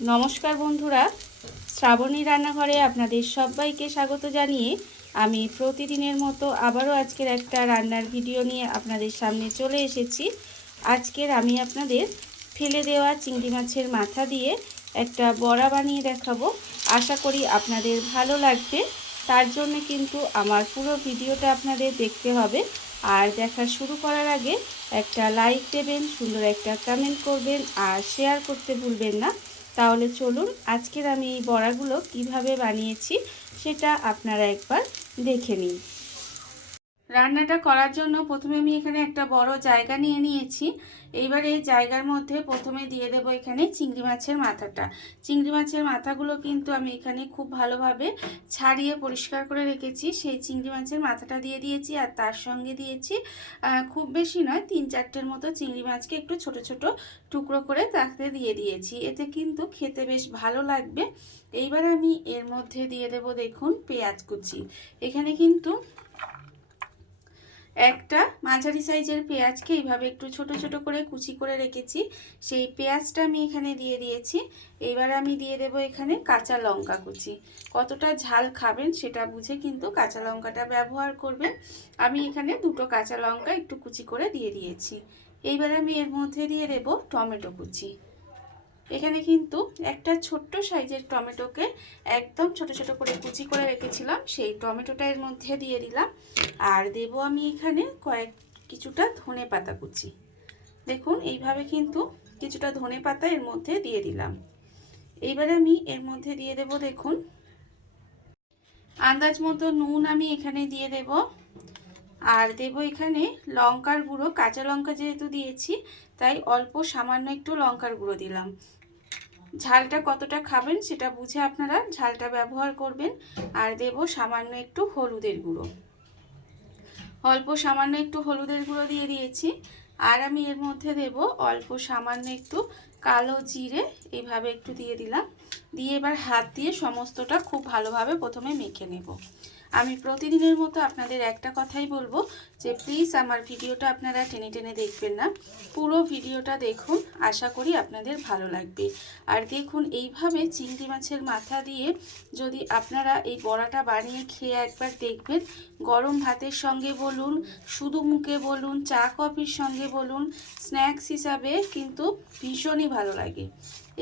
নমস্কার বন্ধুরা, শ্রাবণী রান্নাঘরে আপনাদের সবাইকে স্বাগত জানিয়ে আমি প্রতিদিনের মতো আবারও আজকের একটা রান্নার ভিডিও নিয়ে আপনাদের সামনে চলে এসেছি। আজকের আমি আপনাদের ফেলে দেওয়া চিংড়ি মাছের মাথা দিয়ে একটা বড়া বানিয়ে দেখাবো। আশা করি আপনাদের ভালো লাগবে। তার জন্য কিন্তু আমার পুরো ভিডিওটা আপনাদের দেখতে হবে। আর দেখা শুরু করার আগে একটা লাইক দেবেন, সুন্দর একটা কমেন্ট করবেন আর শেয়ার করতে ভুলবেন না। তাহলে চলুন আজকের আমি এই বড়াগুলো কিভাবে বানিয়েছি সেটা আপনারা একবার দেখে নিন। রান্নাটা করার জন্য প্রথমে আমি এখানে একটা বড় জায়গা নিয়ে নিয়েছি। এইবার এই জায়গার মধ্যে প্রথমে দিয়ে দেব এখানে চিংড়ি মাছের মাথাটা। চিংড়ি মাছের মাথাগুলো কিন্তু আমি এখানে খুব ভালোভাবে ছাড়িয়ে পরিষ্কার করে রেখেছি। সেই চিংড়ি মাছের মাথাটা দিয়ে দিয়েছি আর তার সঙ্গে দিয়েছি খুব বেশি নয়, 3-4টের মতো চিংড়ি মাছকে একটু ছোট ছোট টুকরো করে তাতে দিয়ে দিয়েছি। এতে কিন্তু খেতে বেশ ভালো লাগবে। এইবার আমি এর মধ্যে দিয়ে দেব দেখুন পেঁয়াজ কুচি। এখানে কিন্তু একটা মাঝারি সাইজের পেঁয়াজকে এইভাবে একটু ছোট ছোট করে কুচি করে রেখেছি, সেই পেঁয়াজটা আমি এখানে দিয়ে দিয়েছি। এবার আমি দিয়ে দেব এখানে কাঁচা লঙ্কা কুচি। কতটা ঝাল খাবেন সেটা বুঝে কিন্তু কাঁচা লঙ্কাটা ব্যবহার করবেন। আমি এখানে 2টো কাঁচা লঙ্কা একটু কুচি করে দিয়ে দিয়েছি। এইবার আমি এর মধ্যে দিয়ে দেব টমেটো কুচি। এখানে কিন্তু একটা ছোট্ট সাইজের টমেটোকে একদম ছোট ছোট করে কুচি করে রেখেছিলাম, সেই টমেটোটা এর মধ্যে দিয়ে দিলাম। আর দেব আমি এখানে কিছুটা ধনে পাতা কুচি। দেখুন এইভাবে কিন্তু কিছুটা ধনে পাতা এর মধ্যে দিয়ে দিলাম। এইবারে আমি এর মধ্যে দিয়ে দেব দেখুন আন্দাজ মতো নুন আমি এখানে দিয়ে দেব। আর দেব এখানে লঙ্কার গুঁড়ো, কাঁচা লঙ্কা যেহেতু দিয়েছি তাই অল্প সামান্য একটু লঙ্কার গুঁড়ো দিলাম। ঝালটা কতটা খাবেন সেটা বুঝে আপনারা ঝালটা ব্যবহার করবেন। আর দেব সামান্য একটু হলুদের গুঁড়ো, অল্প সামান্য একটু হলুদের গুঁড়ো দিয়ে দিয়েছি। আর আমি এর মধ্যে দেব অল্প সামান্য একটু কালো জিরে, এইভাবে একটু দিয়ে দিলাম। দিয়ে এবার হাত দিয়ে সমস্তটা খুব ভালোভাবে প্রথমে মেখে নেব। আমি প্রতিদিনের মতো আপনাদের একটা কথাই বলবো যে প্লিজ আমার ভিডিওটা আপনারা টেনে টেনে দেখবেন না, পুরো ভিডিওটা দেখুন, আশা করি আপনাদের ভালো লাগবে। আর দেখুন এইভাবে চিংড়ি মাছের মাথা দিয়ে যদি আপনারা এই বড়াটা বানিয়ে খেয়ে একবার দেখবেন, গরম ভাতের সঙ্গে বলুন, শুধু মুখে বলুন, চা কফির সঙ্গে বলুন, স্ন্যাক্স হিসাবে কিন্তু ভীষণই ভালো লাগে।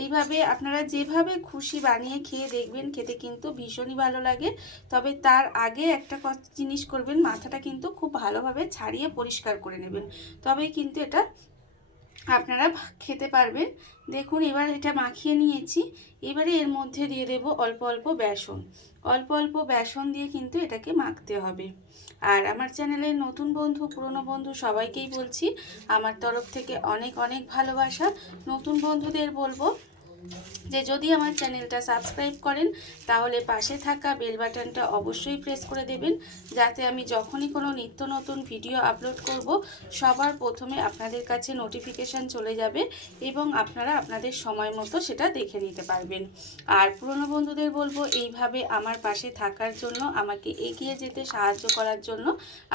এইভাবে আপনারা যেভাবে খুশি বানিয়ে খেয়ে দেখবেন, খেতে কিন্তু ভীষণই ভালো লাগে। তবে তার আগে একটা জিনিস করবেন, মাথাটা কিন্তু খুব ভালোভাবে ছাড়িয়ে পরিষ্কার করে নেবেন, তবেই কিন্তু এটা আপনারা খেতে পারবেন। দেখুন এবার এটা মাখিয়ে নিয়েছি। এবারে এর মধ্যে দিয়ে দেব অল্প অল্প বেসন। অল্প অল্প বেসন দিয়ে কিন্তু এটাকে মাখতে হবে। আর আমার চ্যানেলের নতুন বন্ধু, পুরনো বন্ধু সবাইকেই বলছি আমার তরফ থেকে অনেক অনেক ভালোবাসা। নতুন বন্ধুদের বলবো যে যদি আমার চ্যানেলটা সাবস্ক্রাইব করেন তাহলে পাশে থাকা বেল বাটনটা অবশ্যই প্রেস করে দেবেন, যাতে আমি যখনই কোনো নিত্য নতুন ভিডিও আপলোড করব সবার প্রথমে আপনাদের কাছে নোটিফিকেশান চলে যাবে এবং আপনারা আপনাদের সময় মতো সেটা দেখে নিতে পারবেন। আর পুরনো বন্ধুদের বলবো এইভাবে আমার পাশে থাকার জন্য, আমাকে এগিয়ে যেতে সাহায্য করার জন্য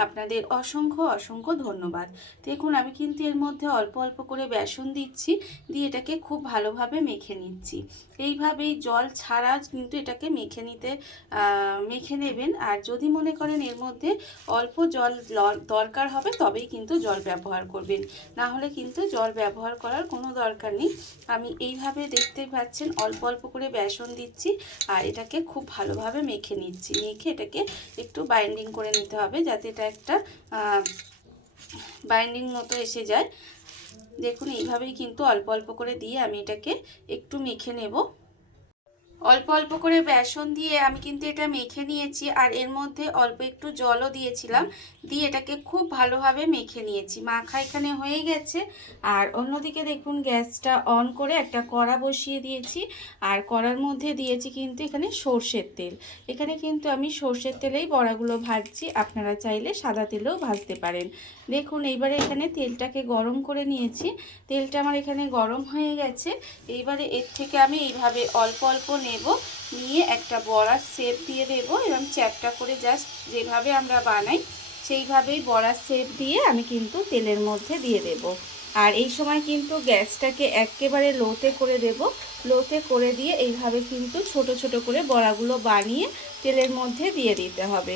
আপনাদের অসংখ্য অসংখ্য ধন্যবাদ। দেখুন আমি কিন্তু এর মধ্যে অল্প অল্প করে বেসন দিচ্ছি, দিয়ে এটাকে খুব ভালোভাবে মেখে নিচ্ছি। এইভাবেই জল ছাড়া কিন্তু এটাকে মেখে নেবেন। আর যদি মনে করেন এর মধ্যে অল্প জল দরকার হবে তবেই কিন্তু জল ব্যবহার করবেন, না হলে কিন্তু জল ব্যবহার করার কোনো দরকার নেই। আমি এইভাবে দেখতে পাচ্ছেন অল্প অল্প করে বেসন দিচ্ছি আর এটাকে খুব ভালোভাবে মেখে নিচ্ছি। মেখে এটাকে একটু বাইন্ডিং করে নিতে হবে যাতে এটা একটা বাইন্ডিং মতো এসে যায়। দেখুন এইভাবেই কিন্তু অল্প অল্প করে দিয়ে আমি এটাকে একটু মেখে নেব। অল্প অল্প করে বেসন দিয়ে আমি কিন্তু এটা মেখে নিয়েছি আর এর মধ্যে অল্প একটু জলও দিয়েছিলাম, দিয়ে এটাকে খুব ভালোভাবে মেখে নিয়েছি। মাখা এখানে হয়ে গেছে। আর অন্যদিকে দেখুন গ্যাসটা অন করে একটা কড়া বসিয়ে দিয়েছি আর কড়ার মধ্যে দিয়েছি কিন্তু এখানে সর্ষের তেল। এখানে কিন্তু আমি সর্ষের তেলেই বড়াগুলো ভাজছি, আপনারা চাইলে সাদা তেলেও ভাজতে পারেন। দেখুন এইবারে এখানে তেলটাকে গরম করে নিয়েছি, তেলটা আমার এখানে গরম হয়ে গেছে। এইবারে এর থেকে আমি এইভাবে অল্প অল্প নেব, নিয়ে একটা বড়ার শেপ দিয়ে দেব এবং চ্যাপটা করে জাস্ট যেভাবে আমরা বানাই সেইভাবেই বড়ার শেপ দিয়ে আমি কিন্তু তেলের মধ্যে দিয়ে দেব। আর এই সময় কিন্তু গ্যাসটাকে একেবারে লোতে করে দেব। লোতে করে দিয়ে এইভাবে কিন্তু ছোট ছোট করে বড়াগুলো বানিয়ে তেলের মধ্যে দিয়ে দিতে হবে।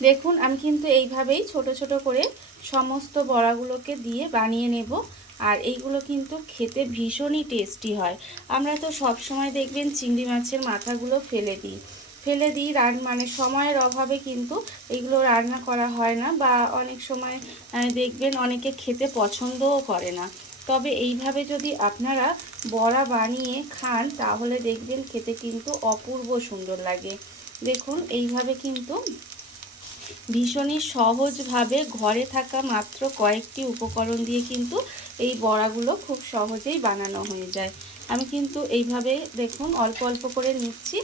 দেখুন আমি কিন্তু এইভাবেই ছোট ছোট করে সমস্ত বড়াগুলোকে দিয়ে বানিয়ে নেব। আর এইগুলো কিন্তু খেতে ভীষণই টেস্টি হয়। আমরা তো সব সময় দেখবেন চিংড়ি মাছের মাথাগুলো ফেলে দিই মানে সময়ের অভাবে কিন্তু এগুলো রান্না করা হয় না, বা অনেক সময় দেখবেন অনেকে খেতে পছন্দও করে না। তবে এইভাবে যদি আপনারা বড়া বানিয়ে খান তাহলে দেখবেন খেতে কিন্তু অপূর্ব সুন্দর লাগে। দেখুন এইভাবে কিন্তু ভীষণই সহজভাবে ঘরে থাকা মাত্র কয়েকটি উপকরণ দিয়ে কিন্তু এই বড়াগুলো খুব সহজেই বানানো হয়ে যায়। আমি কিন্তু এইভাবে দেখুন অল্প অল্প করে নিচ্ছি,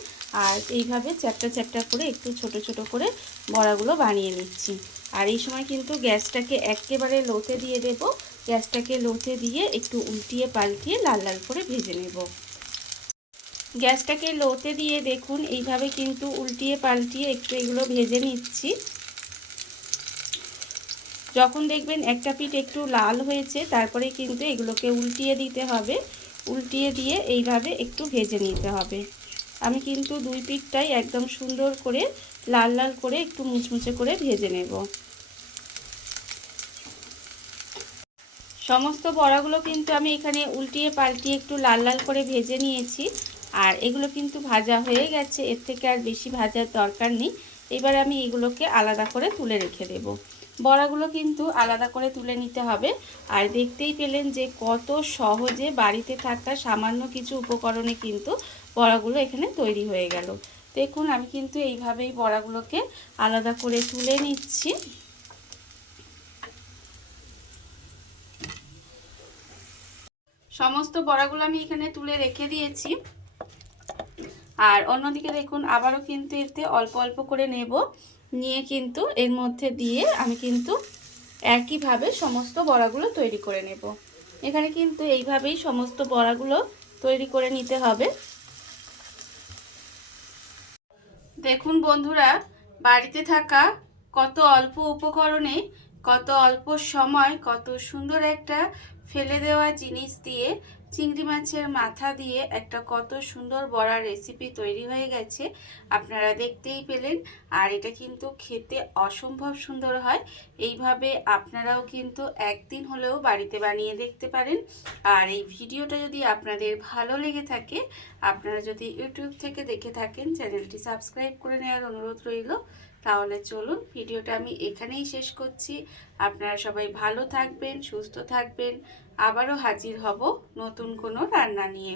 আর এইভাবে চ্যাপটা চ্যাপটা করে একটু ছোট ছোট করে বড়াগুলো বানিয়ে নিচ্ছি। আর এই সময় কিন্তু গ্যাসটাকে একেবারে লোতে দিয়ে দেব। গ্যাসটাকে লোতে দিয়ে একটু উল্টিয়ে পাল্টিয়ে লাল লাল করে ভেজে নেব। গ্যাসটাকে লোতে দিয়ে দেখুন এইভাবে কিন্তু উল্টিয়ে পাল্টিয়ে একটু এগুলো ভেজে নিচ্ছি। যখন দেখবেন একটা পিঠ একটু লাল হয়েছে তারপরে কিন্তু এগুলোকে উল্টিয়ে দিতে হবে। উল্টিয়ে দিয়ে এইভাবে একটু ভেজে নিতে হবে। আমি কিন্তু দুই পিঠটাই একদম সুন্দর করে লাল লাল করে একটু মুচমুচে করে ভেজে নেব। সমস্ত বড়াগুলো কিন্তু আমি এখানে উল্টিয়ে পাল্টিয়ে একটু লাল লাল করে ভেজে নিয়েছি। আর এগুলো কিন্তু ভাজা হয়ে গেছে, এর থেকে আর বেশি ভাজার দরকার নেই। এবার আমি এগুলোকে আলাদা করে তুলে রেখে দেব। বড়াগুলো কিন্তু আলাদা করে তুলে নিতে হবে। আর দেখতেই পেলেন যে কত সহজে বাড়িতে থাকা সামান্য কিছু উপকরণে কিন্তু বড়াগুলো এখানে তৈরি হয়ে গেল। দেখুন আমি কিন্তু এইভাবেই বড়াগুলোকে আলাদা করে তুলে নিচ্ছি। সমস্ত বড়াগুলো আমি এখানে তুলে রেখে দিয়েছি। আর অন্যদিকে দেখুন আবারও কিন্তু এতে অল্প অল্প করে নেব, নিয়ে কিন্তু এর মধ্যে দিয়ে আমি কিন্তু একইভাবে সমস্ত বড়াগুলো তৈরি করে নেব। এখানে কিন্তু এইভাবেই সমস্ত বড়াগুলো তৈরি করে নিতে হবে। দেখুন বন্ধুরা, বাড়িতে থাকা কত অল্প উপকরণে কত অল্প সময় কত সুন্দর একটা ফেলে দেওয়া জিনিস দিয়ে চিংড়ি মাছের মাথা দিয়ে একটা কত সুন্দর বড়া রেসিপি তৈরি হয়ে গেছে, আপনারা দেখতেই পেলেন। আর এটা কিন্তু খেতে অসম্ভব সুন্দর হয়। এইভাবে আপনারাও কিন্তু একদিন হলেও বাড়িতে বানিয়ে দেখতে পারেন। আর এই ভিডিওটা যদি আপনাদের ভালো লেগে থাকে, আপনারা যদি ইউটিউব থেকে দেখে থাকেন, চ্যানেলটি সাবস্ক্রাইব করে নেওয়ার অনুরোধ রইল। তাহলে চলুন ভিডিওটা আমি এখানেই শেষ করছি। আপনারা সবাই ভালো থাকবেন, সুস্থ থাকবেন। আবারও হাজির হব নতুন কোনো রান্না নিয়ে।